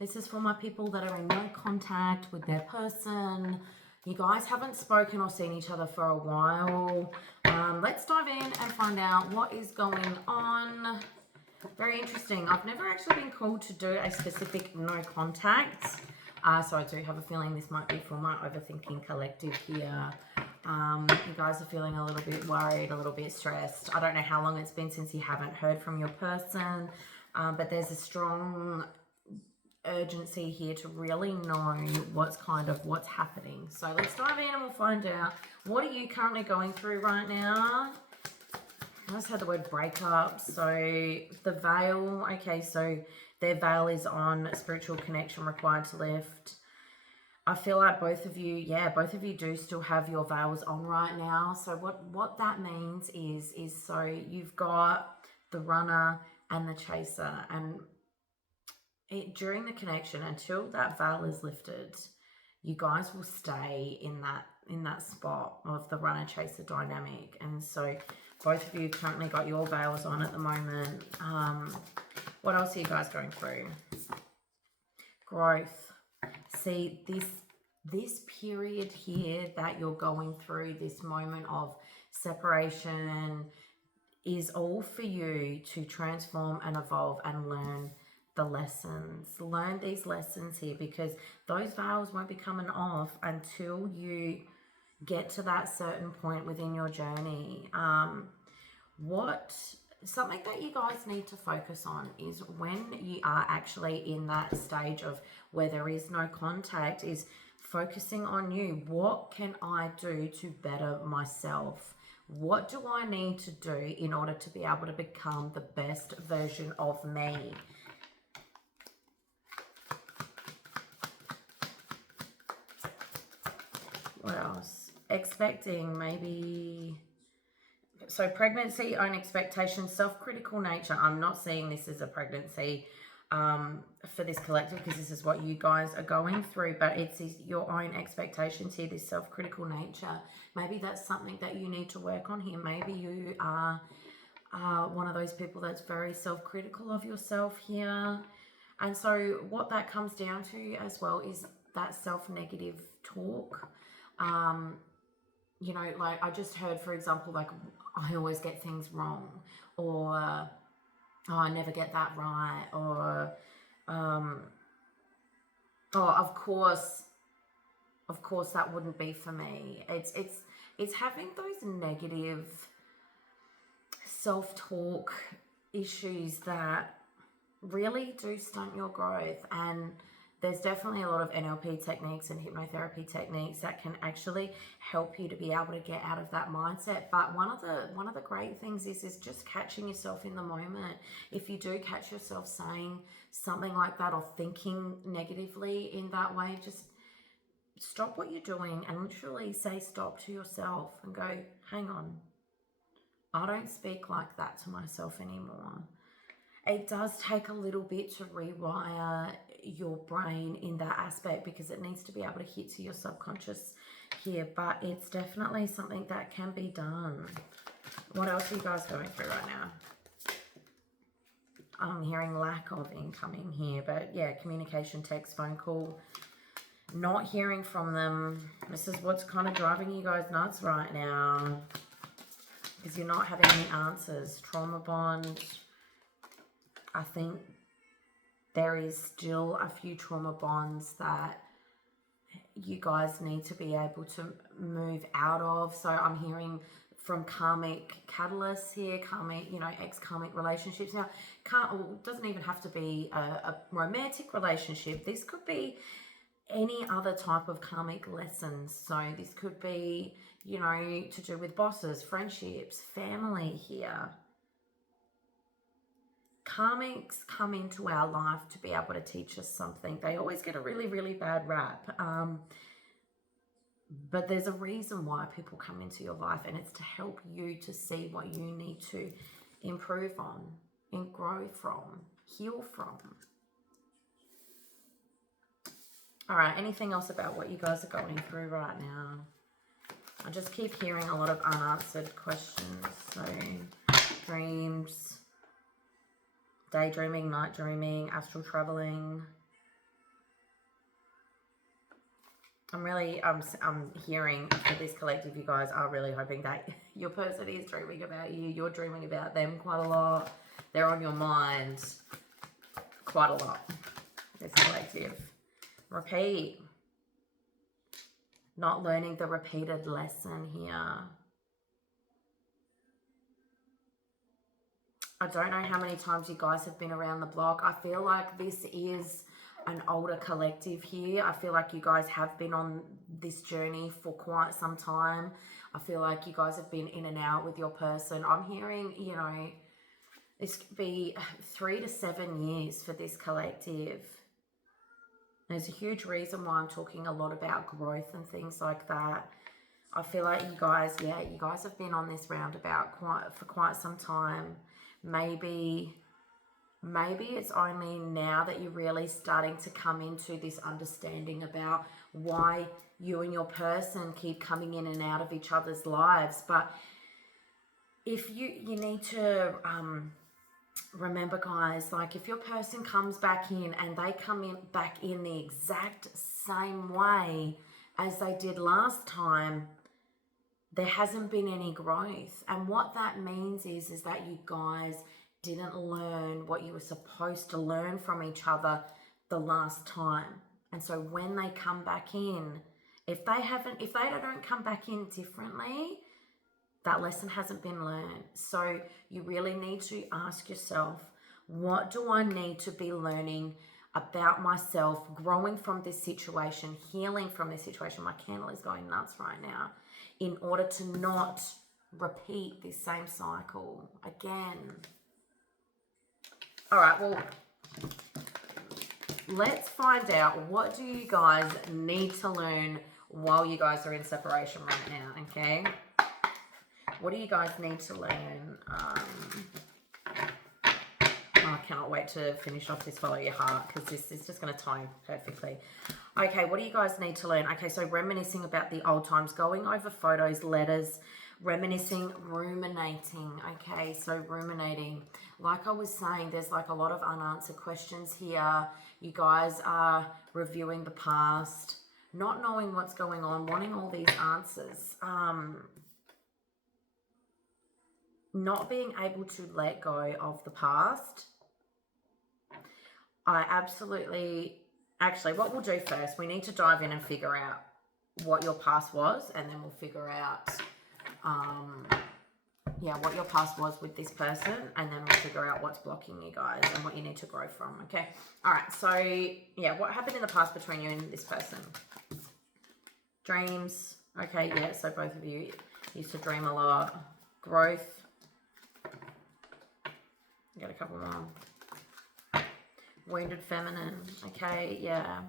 This is for my people that are in no contact with their person. You guys haven't spoken or seen each other for a while. Let's dive in and find out what is going on. Very interesting. I've never actually been called to do a specific no contact. So I do have a feeling this might be for my overthinking collective here. You guys are feeling a little bit worried, a little bit stressed. I don't know how long it's been since you haven't heard from your person, but there's a strong urgency here to really know what's happening. So let's dive in and we'll find out, what are you currently going through right now? I just had the word breakup. So the veil, okay, so their veil is on, spiritual connection required to lift. I feel like both of you do still have your veils on right now. So what that means is so you've got the runner and the chaser, and during the connection, until that veil is lifted, you guys will stay in that spot of the runner chaser dynamic. And so both of you currently got your veils on at the moment. What else are you guys going through? Growth. See, this period here that you're going through, this moment of separation, is all for you to transform and evolve and learn the lessons. Learn these lessons here, because those veils won't be coming off until you get to that certain point within your journey. Something that you guys need to focus on is, when you are actually in that stage of where there is no contact, is focusing on you. What can I do to better myself? What do I need to do in order to be able to become the best version of me? What else? Expecting, maybe. So pregnancy, own expectations, self-critical nature. I'm not seeing this as a pregnancy for this collective, because this is what you guys are going through, but it's your own expectations here, this self-critical nature. Maybe that's something that you need to work on here. Maybe you are one of those people that's very self-critical of yourself here. And so what that comes down to as well is that self-negative talk. You know, like I just heard, for example, like, I always get things wrong, or oh, I never get that right, or oh, of course that wouldn't be for me. It's having those negative self-talk issues that really do stunt your growth. And there's definitely a lot of NLP techniques and hypnotherapy techniques that can actually help you to be able to get out of that mindset. But one of the great things is just catching yourself in the moment. If you do catch yourself saying something like that, or thinking negatively in that way, just stop what you're doing and literally say stop to yourself and go, hang on, I don't speak like that to myself anymore. It does take a little bit to rewire your brain in that aspect, because it needs to be able to hit to your subconscious here, but it's definitely something that can be done. What else are you guys going through right now? I'm hearing lack of incoming here, but yeah, communication, text, phone call, not hearing from them. This is what's kind of driving you guys nuts right now, because you're not having any answers. Trauma bond. I think there is still a few trauma bonds that you guys need to be able to move out of. So I'm hearing from karmic catalysts here, karmic, ex-karmic relationships. Now, it doesn't even have to be a romantic relationship. This could be any other type of karmic lessons. So this could be, to do with bosses, friendships, family here. Karmics come into our life to be able to teach us something. They always get a really, really bad rap. But there's a reason why people come into your life, and it's to help you to see what you need to improve on and grow from, heal from. All right, anything else about what you guys are going through right now? I just keep hearing a lot of unanswered questions. So, dreams, daydreaming, night dreaming, astral traveling. I'm hearing for this collective, you guys are really hoping that your person is dreaming about you. You're dreaming about them quite a lot. They're on your mind quite a lot. This collective. Repeat. Not learning the repeated lesson here. I don't know how many times you guys have been around the block. I feel like this is an older collective here. I feel like you guys have been on this journey for quite some time. I feel like you guys have been in and out with your person. I'm hearing, you know, this could be 3 to 7 years for this collective. There's a huge reason why I'm talking a lot about growth and things like that. I feel like you guys, yeah, you guys have been on this roundabout for quite some time. Maybe it's only now that you're really starting to come into this understanding about why you and your person keep coming in and out of each other's lives. But if you need to remember, guys, like if your person comes back in and they come in back in the exact same way as they did last time, there hasn't been any growth. And what that means is that you guys didn't learn what you were supposed to learn from each other the last time. And so when they come back in, if they don't come back in differently, that lesson hasn't been learned. So you really need to ask yourself, what do I need to be learning about myself, growing from this situation, healing from this situation? My candle is going nuts right now, in order to not repeat this same cycle again. All right, well, let's find out, what do you guys need to learn while you guys are in separation right now, okay? What do you guys need to learn? I cannot wait to finish off this Follow Your Heart, because this is just going to tie perfectly. Okay, what do you guys need to learn? Okay, so reminiscing about the old times, going over photos, letters, reminiscing, ruminating. Okay, so ruminating. Like I was saying, there's like a lot of unanswered questions here. You guys are reviewing the past, not knowing what's going on, wanting all these answers. Not being able to let go of the past. Actually, what we'll do first, we need to dive in and figure out what your past was, and then we'll figure out, what your past was with this person, and then we'll figure out what's blocking you guys and what you need to grow from, okay? All right, so, yeah, what happened in the past between you and this person? Dreams. Okay, yeah, so both of you used to dream a lot. Growth. Got a couple more. Wounded feminine. Okay, yeah.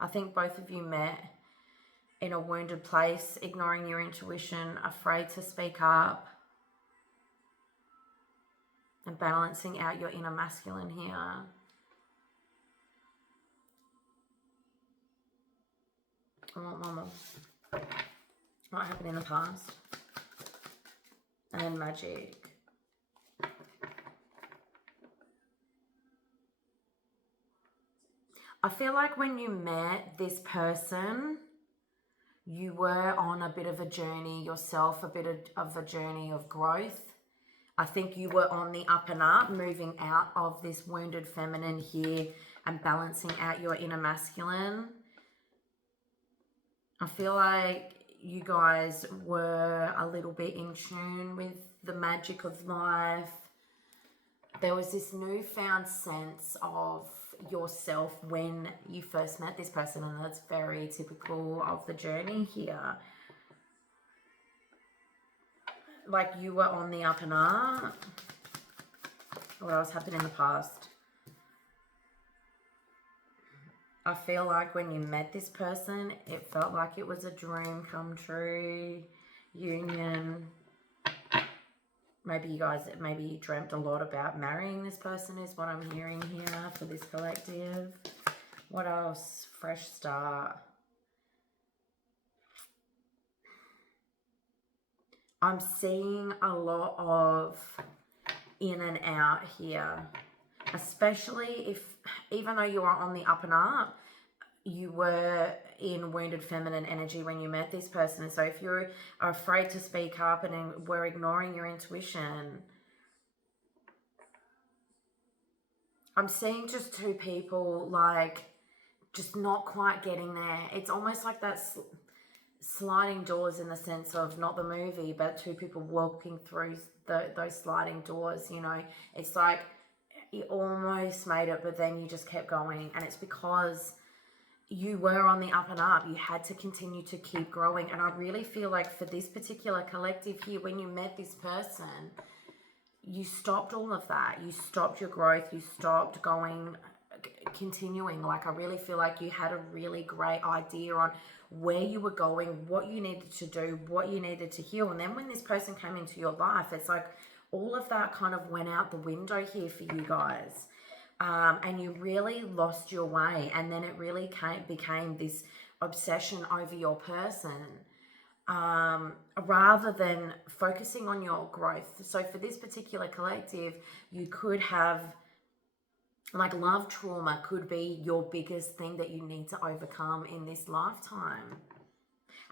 I think both of you met in a wounded place, ignoring your intuition, afraid to speak up, and balancing out your inner masculine here. I want one more. What happened in the past? And then magic. I feel like when you met this person, you were on a bit of a journey yourself, a bit of a journey of growth. I think you were on the up and up, moving out of this wounded feminine here and balancing out your inner masculine. I feel like you guys were a little bit in tune with the magic of life. There was this newfound sense of yourself when you first met this person, and that's very typical of the journey here. Like you were on the up and up. What else happened in the past? I feel like when you met this person, it felt like it was a dream come true union. Maybe you dreamt a lot about marrying this person is what I'm hearing here for this collective. What else? Fresh start. I'm seeing a lot of in and out here, especially if, even though you are on the up and up, you were in wounded feminine energy when you met this person. And so if you're afraid to speak up and were ignoring your intuition, I'm seeing just two people like just not quite getting there. It's almost like that sliding doors, in the sense of not the movie, but two people walking through those sliding doors. You know, it's like you almost made it, but then you just kept going. And it's because you were on the up and up. You had to continue to keep growing. And I really feel like for this particular collective here, when you met this person, you stopped all of that. You stopped your growth. You stopped continuing. Like, I really feel like you had a really great idea on where you were going, what you needed to do, what you needed to heal. And then when this person came into your life, it's like all of that kind of went out the window here for you guys. And you really lost your way. And then it really became this obsession over your person, rather than focusing on your growth. So for this particular collective, you could have, like, love trauma could be your biggest thing that you need to overcome in this lifetime.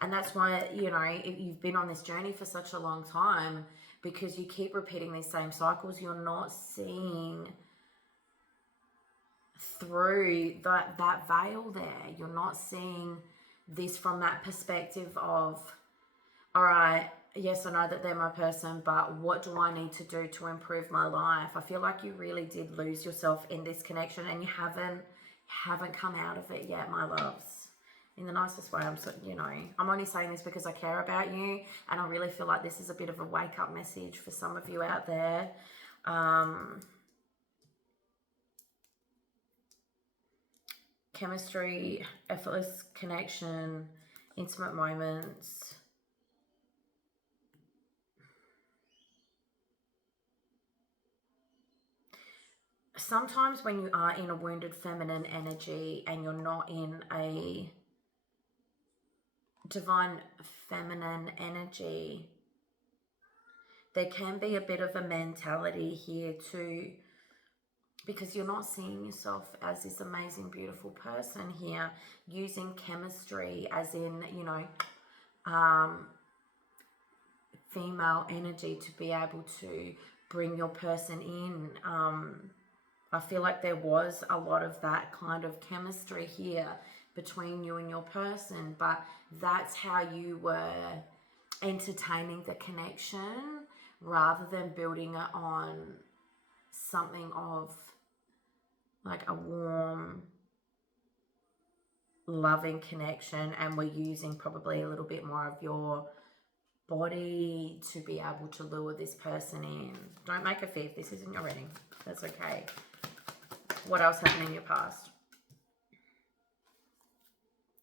And that's why, you know, if you've been on this journey for such a long time, because you keep repeating these same cycles, you're not seeing through that veil there. You're not seeing this from that perspective of, all right, yes, I know that they're my person, but what do I need to do to improve my life? I feel like you really did lose yourself in this connection, and you haven't come out of it yet, my loves. In the nicest way. I'm only saying this because I care about you, and I really feel like this is a bit of a wake-up message for some of you out there. Chemistry, effortless connection, intimate moments. Sometimes when you are in a wounded feminine energy and you're not in a divine feminine energy, there can be a bit of a mentality here too, because you're not seeing yourself as this amazing, beautiful person here, using chemistry as in, you know, female energy to be able to bring your person in. I feel like there was a lot of that kind of chemistry here between you and your person, but that's how you were entertaining the connection rather than building it on something of like a warm, loving connection, and we're using probably a little bit more of your body to be able to lure this person in. Don't make a fifth. This isn't your reading. That's okay. What else happened in your past?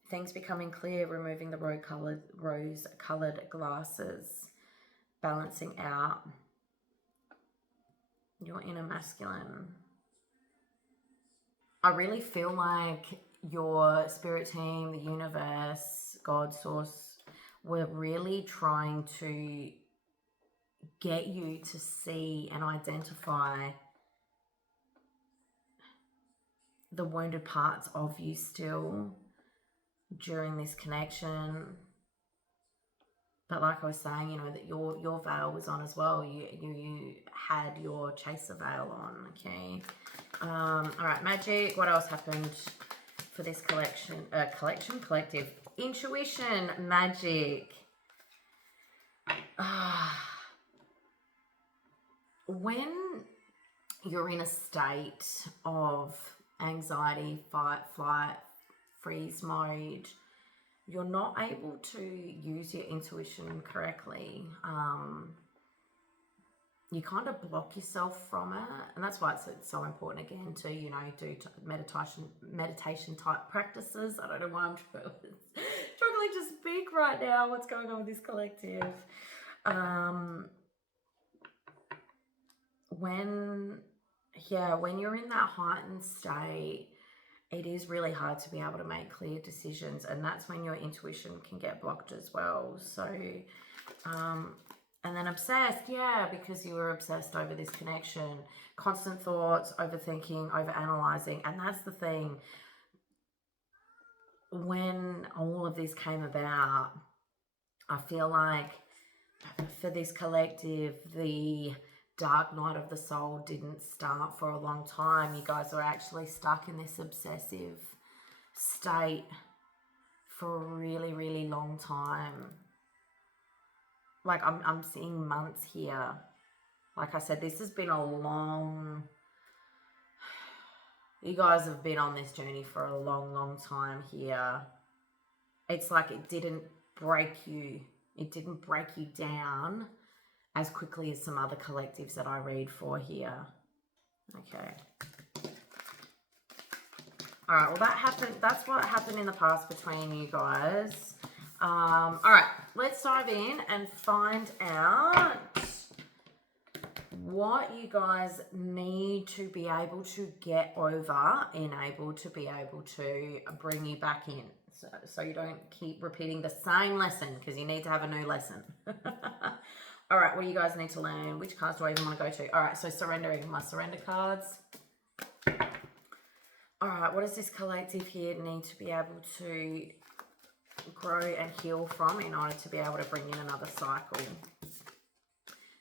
Things becoming clear, removing the rose-colored glasses, balancing out your inner masculine. I really feel like your spirit team, the universe, God, source, were really trying to get you to see and identify the wounded parts of you still during this connection. But like I was saying, you know, that your veil was on as well. You had your chaser veil on, okay? All right, magic. What else happened for this collective? Intuition, magic. When you're in a state of anxiety, fight, flight, freeze mode, you're not able to use your intuition correctly. You kind of block yourself from it, and that's why it's so important again to, you know, do meditation type practices. I don't know why I'm struggling to speak right now. What's going on with this collective? When you're in that heightened state, it is really hard to be able to make clear decisions, and that's when your intuition can get blocked as well. So, and then obsessed, because you were obsessed over this connection, constant thoughts, overthinking, overanalyzing, and that's the thing. when all of this came about, I feel like for this collective, the dark night of the soul didn't start for a long time. You guys are actually stuck in this obsessive state for a really, really long time. Like I'm seeing months here. Like I said, this has been a long... You guys have been on this journey for a long, long time here. It's like it didn't break you. It didn't break you down as quickly as some other collectives that I read for here. Okay. All right, well, that happened. That's what happened in the past between you guys. All right, let's dive in and find out what you guys need to be able to get over and able to be able to bring you back in. So you don't keep repeating the same lesson, because you need to have a new lesson. All right, what do you guys need to learn? Which cards do I even want to go to? All right, so surrendering, my surrender cards. All right, what does this collective here need to be able to grow and heal from in order to be able to bring in another cycle?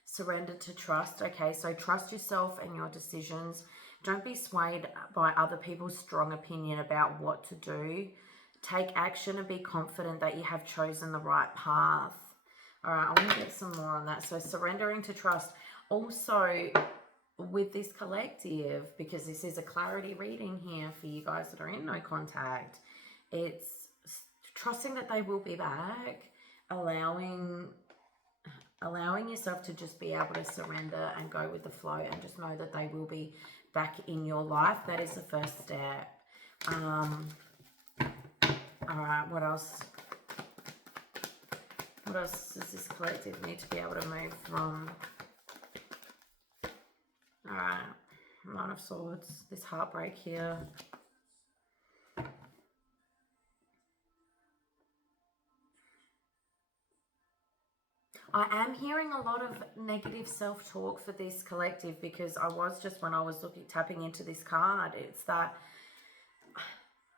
Surrender to trust. Okay, so trust yourself and your decisions. Don't be swayed by other people's strong opinion about what to do. Take action and be confident that you have chosen the right path. All right, I want to get some more on that. So surrendering to trust. Also, with this collective, because this is a clarity reading here for you guys that are in no contact, it's trusting that they will be back, allowing yourself to just be able to surrender and go with the flow, and just know that they will be back in your life. That is the first step. All right, what else? What else does this collective need to be able to move from? All right, Nine of Swords, this heartbreak here. I am hearing a lot of negative self-talk for this collective, because I was just, when I was tapping into this card, it's that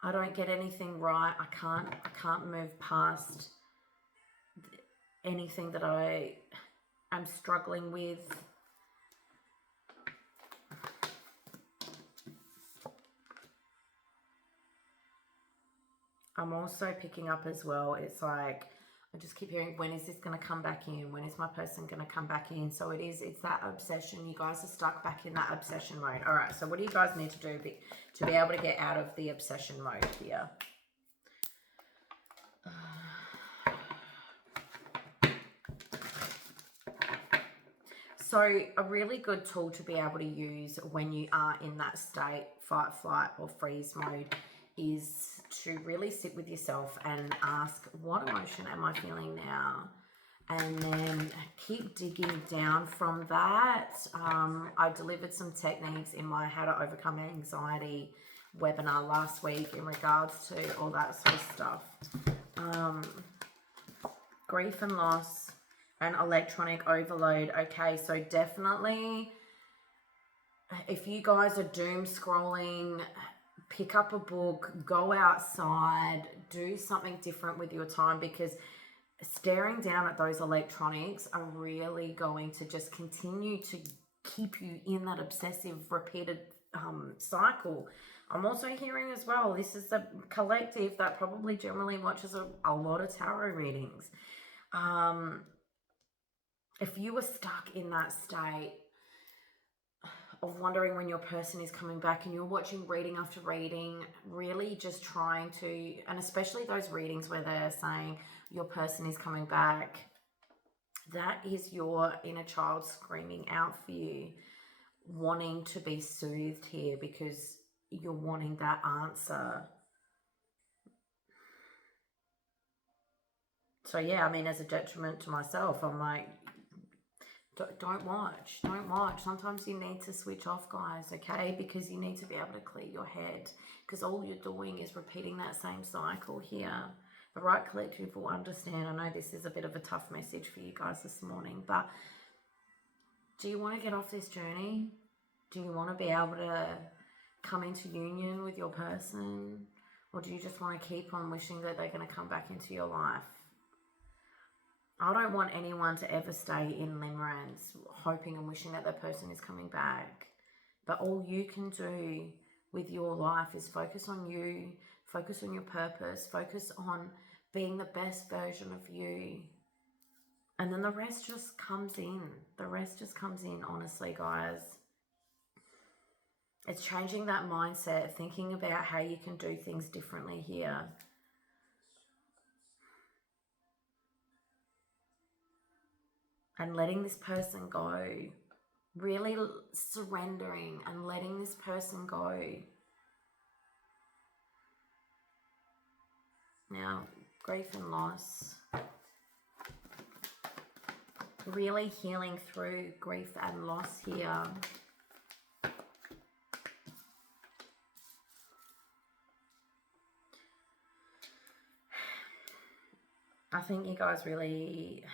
I don't get anything right. I can't move past anything that I am struggling with. I'm also picking up as well, it's like, I just keep hearing, when is this going to come back in? When is my person going to come back in? So it's that obsession. You guys are stuck back in that obsession mode. All right, so what do you guys need to do to be able to get out of the obsession mode here? So a really good tool to be able to use when you are in that state, fight, flight, or freeze mode, is to really sit with yourself and ask, what emotion am I feeling now? And then keep digging down from that. I delivered some techniques in my How to Overcome Anxiety webinar last week in regards to all that sort of stuff. Grief and loss and electronic overload. Okay, so definitely, if you guys are doom scrolling, pick up a book, go outside, do something different with your time, because staring down at those electronics are really going to just continue to keep you in that obsessive, repeated cycle. I'm also hearing as well, this is a collective that probably generally watches a lot of tarot readings. If you were stuck in that state of wondering when your person is coming back, and you're watching reading after reading, really just trying to, and especially those readings where they're saying your person is coming back, that is your inner child screaming out for you, wanting to be soothed here, because you're wanting that answer. So yeah, I mean, as a detriment to myself, I'm like, don't watch. Sometimes you need to switch off, guys, okay? Because you need to be able to clear your head, because all you're doing is repeating that same cycle here. The right collective will understand. I know this is a bit of a tough message for you guys this morning, but do you want to get off this journey? Do you want to be able to come into union with your person? Or do you just want to keep on wishing that they're going to come back into your life? I don't want anyone to ever stay in limerence hoping and wishing that person is coming back. But all you can do with your life is focus on you, focus on your purpose, focus on being the best version of you. And then the rest just comes in. The rest just comes in, honestly, guys. It's changing that mindset, thinking about how you can do things differently here. And letting this person go. Really surrendering and letting this person go. Now, grief and loss. Really healing through grief and loss here. I think you guys really,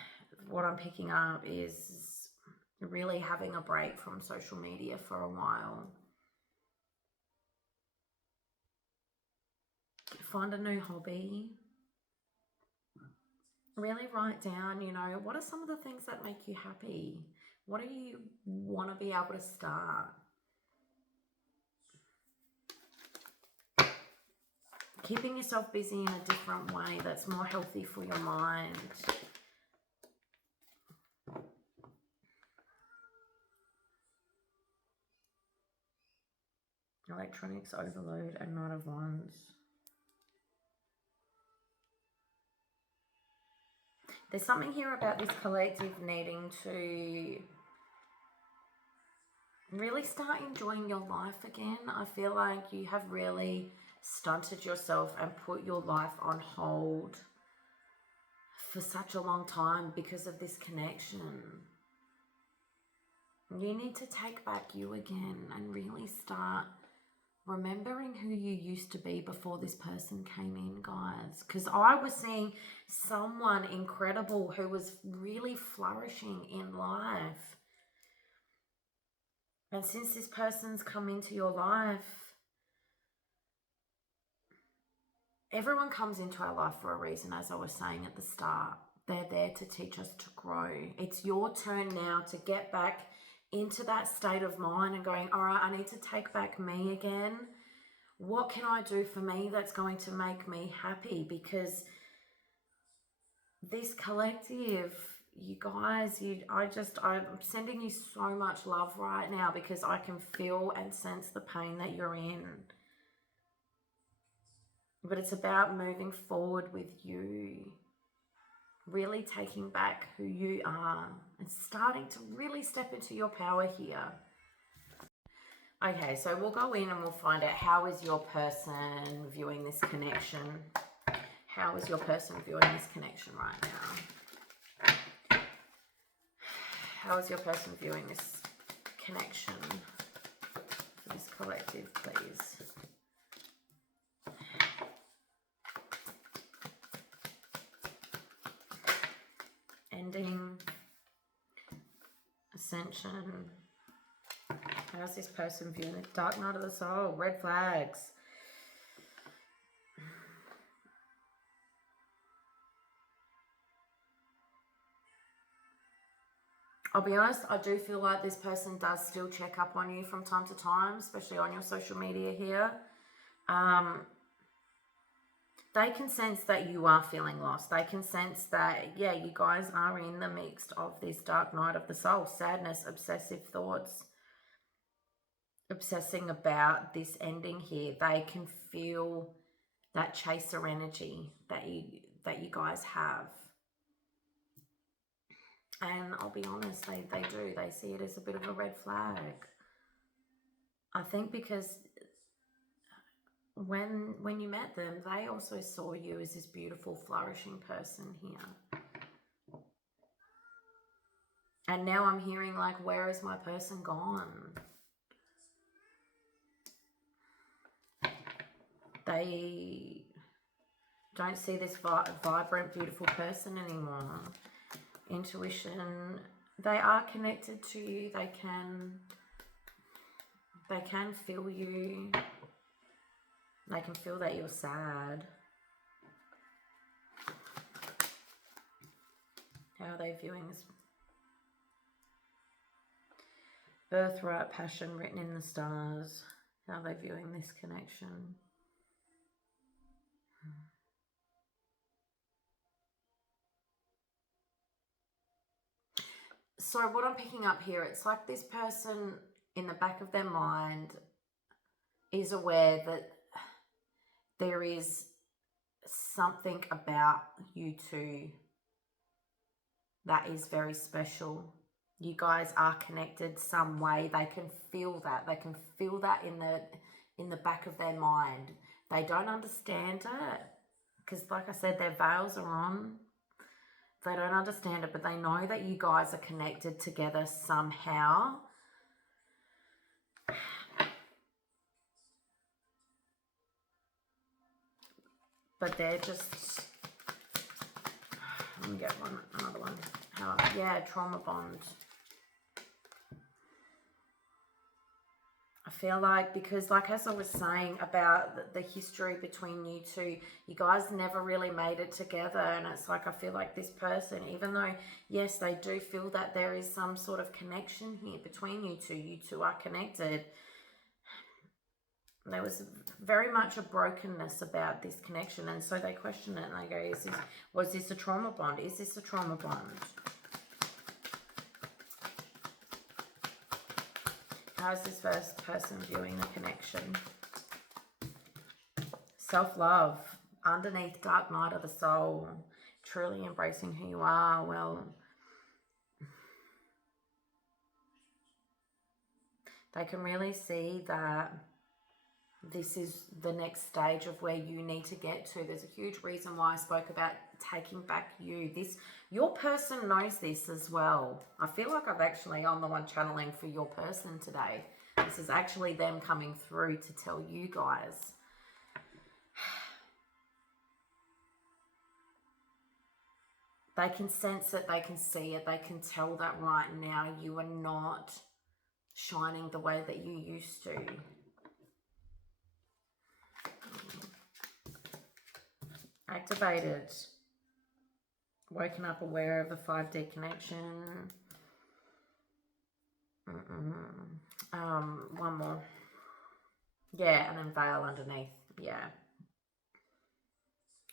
what I'm picking up is really having a break from social media for a while. Find a new hobby. Really write down, you know, what are some of the things that make you happy? What do you want to be able to start? Keeping yourself busy in a different way that's more healthy for your mind. Electronics overload and Knight of Wands. There's something here about this collective needing to really start enjoying your life again. I feel like you have really stunted yourself and put your life on hold for such a long time because of this connection. You need to take back you again and really start remembering who you used to be before this person came in, guys. Because I was seeing someone incredible who was really flourishing in life. And since this person's come into your life, everyone comes into our life for a reason, as I was saying at the start. They're there to teach us to grow. It's your turn now to get back into that state of mind and going, all right, I need to take back me again. What can I do for me that's going to make me happy? Because this collective, you guys, I'm sending you so much love right now because I can feel and sense the pain that you're in. But it's about moving forward with you. Really taking back who you are and starting to really step into your power here. Okay, so we'll go in and we'll find out how is your person viewing this connection. How is your person viewing this connection right now? How is your person viewing this connection for this collective, please? Ending, ascension. How's this person viewing the dark night of the soul? Red flags. I'll be honest, I do feel like this person does still check up on you from time to time, especially on your social media here. They can sense that you are feeling lost. They can sense that, yeah, you guys are in the mix of this dark night of the soul. Sadness, obsessive thoughts, obsessing about this ending here. They can feel that chaser energy that you guys have. And I'll be honest, they do. They see it as a bit of a red flag. I think because when you met them, they also saw you as this beautiful, flourishing person here. And now I'm hearing like, where is my person gone? They don't see this vibrant, beautiful person anymore. Intuition, they are connected to you. They can feel you. They can feel that you're sad. How are they viewing this? Birthright, passion written in the stars. How are they viewing this connection? So what I'm picking up here, it's like this person in the back of their mind is aware that there is something about you two that is very special. You guys are connected some way. They can feel that. They can feel that in the back of their mind. They don't understand it because, like I said, their veils are on. They don't understand it, but they know that you guys are connected together somehow. But they're just... Let me get another one. Yeah, trauma bond. I feel like, because like as I was saying about the history between you two, you guys never really made it together. And it's like, I feel like this person, even though, yes, they do feel that there is some sort of connection here between you two are connected. There was very much a brokenness about this connection. And so they question it and they go, was this a trauma bond? Is this a trauma bond? How is this first person viewing the connection? Self-love. Underneath, dark night of the soul. Truly embracing who you are. Well, they can really see that this is the next stage of where you need to get to. There's a huge reason why I spoke about taking back you. Your person knows this as well. I feel like I'm actually on the one channeling for your person today. This is actually them coming through to tell you guys. They can sense it, they can see it, they can tell that right now you are not shining the way that you used to. Activated. Woken up aware of the 5D connection. One more. Yeah, and then veil underneath. Yeah.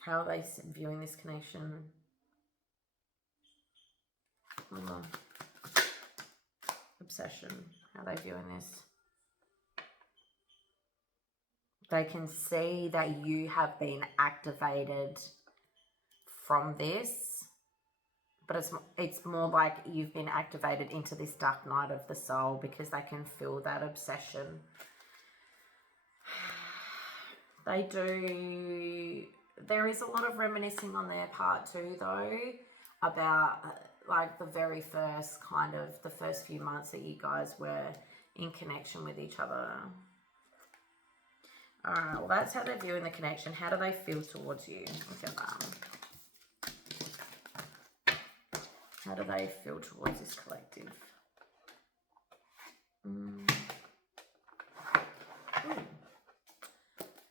How are they viewing this connection? One more. Obsession. How are they viewing this? They can see that you have been activated from this, but it's more like you've been activated into this dark night of the soul because they can feel that obsession. They do. There is a lot of reminiscing on their part too, though, about like the very first the first few months that you guys were in connection with each other. All right, well, that's how they're viewing the connection. How do they feel towards you? Look at that. How do they feel towards this collective?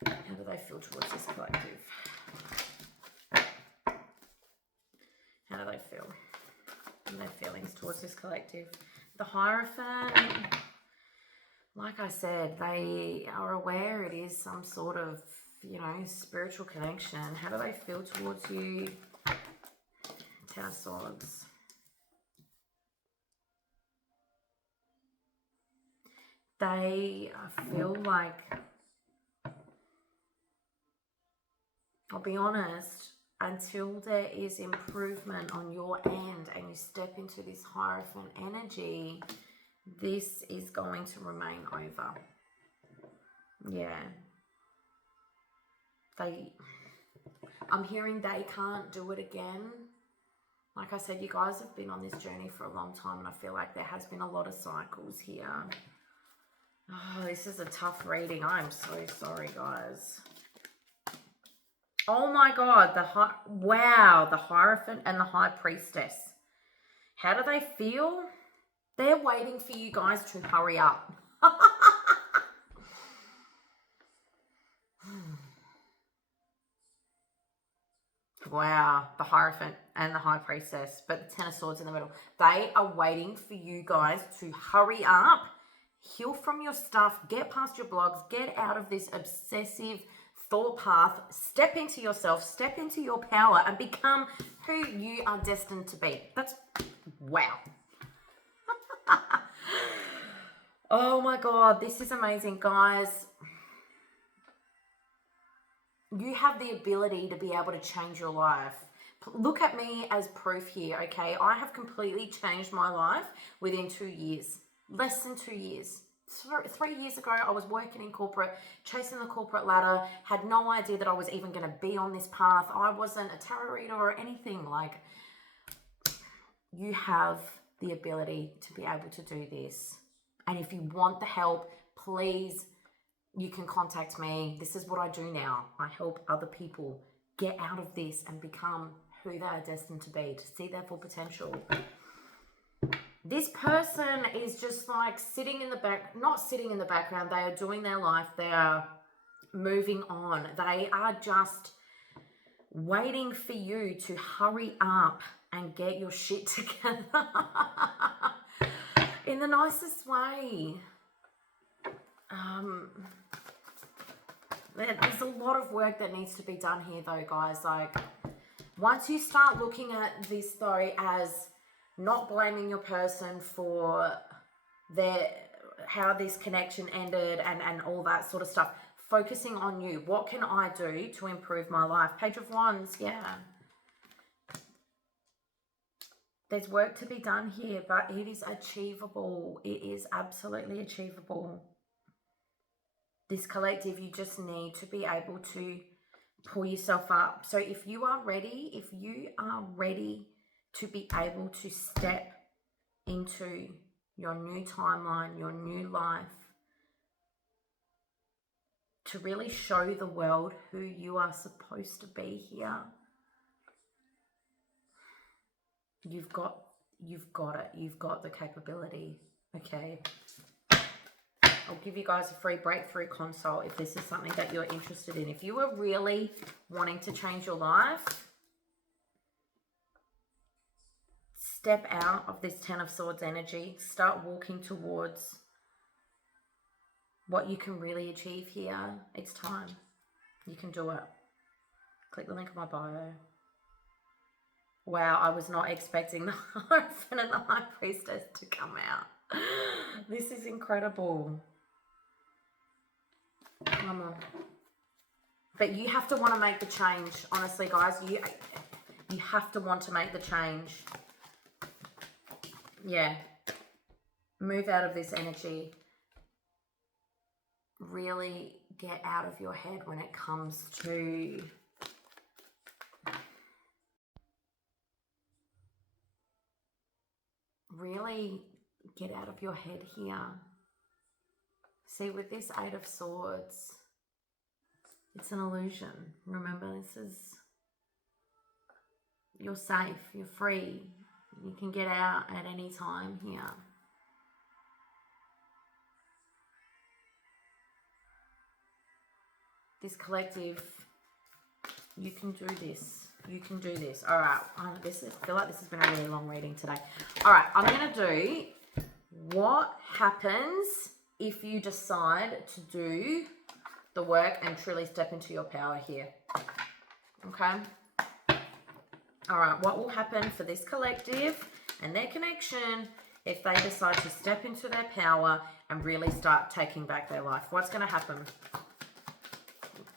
How do they feel towards this collective? How do they feel? And their feelings towards this collective. The Hierophant, like I said, they are aware it is some sort of, spiritual connection. How do they feel towards you? Ten of Swords. They feel like, I'll be honest, until there is improvement on your end and you step into this Hierophant energy, this is going to remain over. Yeah. I'm hearing they can't do it again. Like I said, you guys have been on this journey for a long time and I feel like there has been a lot of cycles here. Oh, this is a tough reading. I'm so sorry, guys. Oh my God, the Hierophant and the High Priestess. How do they feel? They're waiting for you guys to hurry up. Wow, the Hierophant and the High Priestess, but the Ten of Swords in the middle. They are waiting for you guys to hurry up, heal from your stuff, get past your blogs, get out of this obsessive thought path, step into yourself, step into your power, and become who you are destined to be. That's, wow. Oh my God, this is amazing, guys. You have the ability to be able to change your life. Look at me as proof here, okay? I have completely changed my life within 2 years. Less than 2 years. 3 years ago, I was working in corporate, chasing the corporate ladder, had no idea that I was even going to be on this path. I wasn't a tarot reader or anything. Like, you have the ability to be able to do this. And if you want the help, please, you can contact me. This is what I do now. I help other people get out of this and become who they are destined to be, to see their full potential. This person is just like sitting in the back, not sitting in the background. They are doing their life. They are moving on. They are just waiting for you to hurry up and get your shit together in the nicest way. There's a lot of work that needs to be done here though, guys. Like, once you start looking at this though as not blaming your person for how this connection ended and all that sort of stuff, focusing on you. What can I do to improve my life? Page of Wands, yeah. There's work to be done here, but it is achievable. It is absolutely achievable. This collective, you just need to be able to pull yourself up. So if you are ready to be able to step into your new timeline, your new life, to really show the world who you are supposed to be here, you've got it. You've got the capability, okay? I'll give you guys a free breakthrough consult if this is something that you're interested in. If you are really wanting to change your life, step out of this Ten of Swords energy. Start walking towards what you can really achieve here. It's time. You can do it. Click the link in my bio. Wow, I was not expecting the Hierophant and the High Priestess to come out. This is incredible. One more. But you have to want to make the change. Honestly, guys, you have to want to make the change. Yeah. Move out of this energy. Really get out of your head when it comes to really get out of your head here. See, with this Eight of Swords, it's an illusion. Remember, you're safe, you're free. You can get out at any time here. This collective, you can do this. You can do this. All right. I feel like this has been a really long reading today. All right. I'm going to do what happens if you decide to do the work and truly step into your power here. Okay. All right. What will happen for this collective and their connection if they decide to step into their power and really start taking back their life? What's going to happen?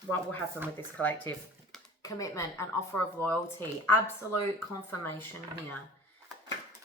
What will happen with this collective? Commitment, an offer of loyalty, absolute confirmation here.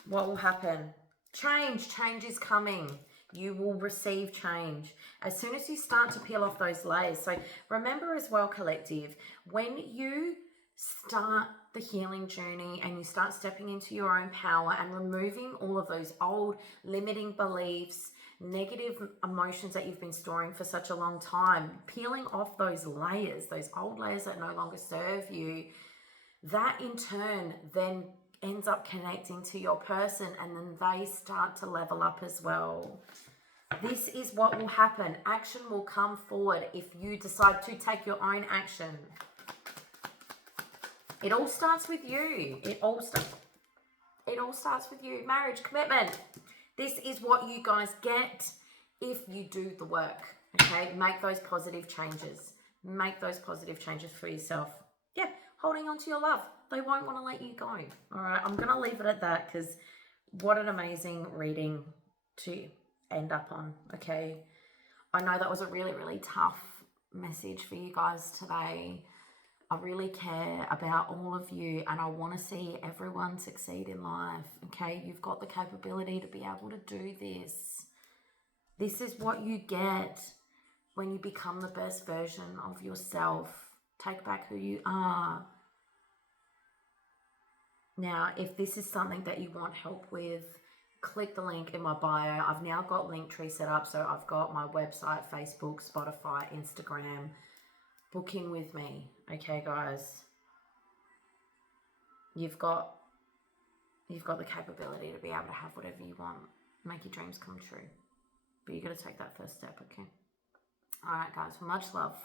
What will happen? Change. Change is coming. You will receive change as soon as you start to peel off those layers. So remember as well, collective, when you start the healing journey and you start stepping into your own power and removing all of those old limiting beliefs, negative emotions that you've been storing for such a long time, peeling off those layers, those old layers that no longer serve you, that in turn then ends up connecting to your person, and then they start to level up as well. This is what will happen. Action will come forward if you decide to take your own action. It all starts with you. It all starts with you. Marriage, commitment. This is what you guys get if you do the work. Okay, make those positive changes. Make those positive changes for yourself. Yeah, holding on to your love. They won't want to let you go. All right, I'm going to leave it at that because what an amazing reading to end up on. Okay, I know that was a really, really tough message for you guys today. I really care about all of you and I want to see everyone succeed in life. Okay, you've got the capability to be able to do this. This is what you get when you become the best version of yourself. Take back who you are. Now, if this is something that you want help with, click the link in my bio. I've now got Linktree set up, so I've got my website, Facebook, Spotify, Instagram. Book in with me, okay, guys? You've got the capability to be able to have whatever you want, make your dreams come true. But you got to take that first step, okay? All right, guys. Much love.